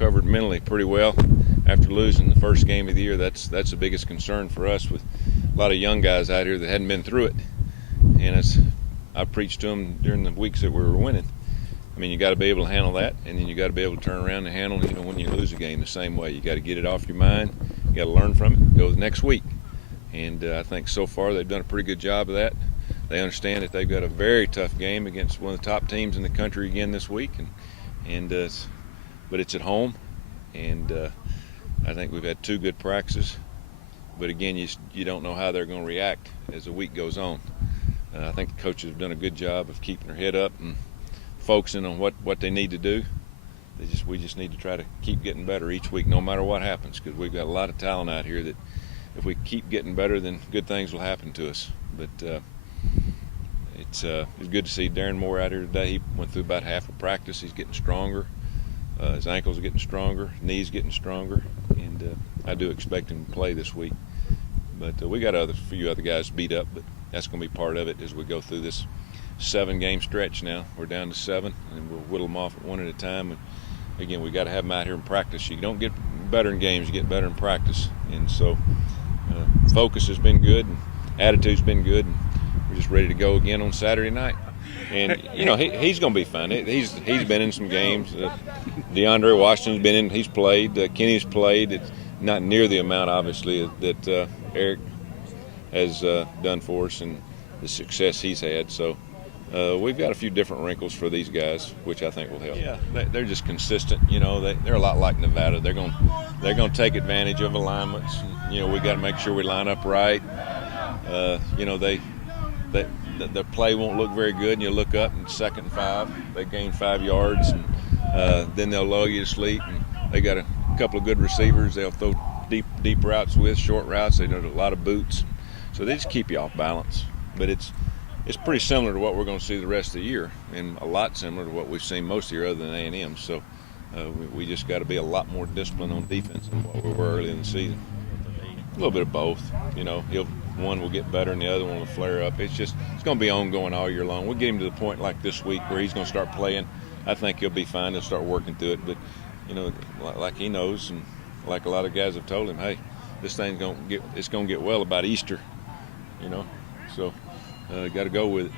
recovered mentally pretty well after losing the first game of the year. That's the biggest concern for us, with a lot of young guys out here that hadn't been through it. And as I preached to them during the weeks that we were winning, I mean, you got to be able to handle that, and then you got to be able to turn around and handle, when you lose a game the same way. You got to get it off your mind. You got to learn from it. Go the next week. And I think so far they've done a pretty good job of that. They understand that they've got a very tough game against one of the top teams in the country again this week, but it's at home, and I think we've had 2 good practices. But again, you don't know how they're going to react as the week goes on. I think the coaches have done a good job of keeping their head up and focusing on what they need to do. We just need to try to keep getting better each week, no matter what happens, because we've got a lot of talent out here that if we keep getting better, then good things will happen to us. But it's good to see Darren Moore out here today. He went through about half of practice. He's getting stronger. His ankles are getting stronger, knees getting stronger, and I do expect him to play this week. But we got a few other guys beat up, but that's going to be part of it as we go through this 7-game stretch now. We're down to 7, and we'll whittle them off one at a time. And again, we got to have them out here in practice. You don't get better in games, you get better in practice. And so focus has been good, and attitude's been good, and we're just ready to go again on Saturday night. And he's going to be fun. He's been in some games. DeAndre Washington's been in. He's played. Kenny's played. It's not near the amount, obviously, that Eric has done for us and the success he's had. So we've got a few different wrinkles for these guys, which I think will help. Yeah, they're just consistent. They're a lot like Nevada. They're going to take advantage of alignments. We got to make sure we line up right. The play won't look very good, and you look up and 2nd and 5, they gain 5 yards, and then they'll lull you to sleep. And they got a couple of good receivers. They'll throw deep routes with short routes. They know a lot of boots, so they just keep you off balance. But it's pretty similar to what we're going to see the rest of the year, and a lot similar to what we've seen most of the year other than A&M. So we just got to be a lot more disciplined on defense than what we were early in the season. A little bit of both. One will get better and the other one will flare up. It's going to be ongoing all year long. We'll get him to the point like this week where he's going to start playing. I think he'll be fine. He'll start working through it. But, like he knows, and like a lot of guys have told him, hey, this thing's going to get well about Easter, So got to go with it.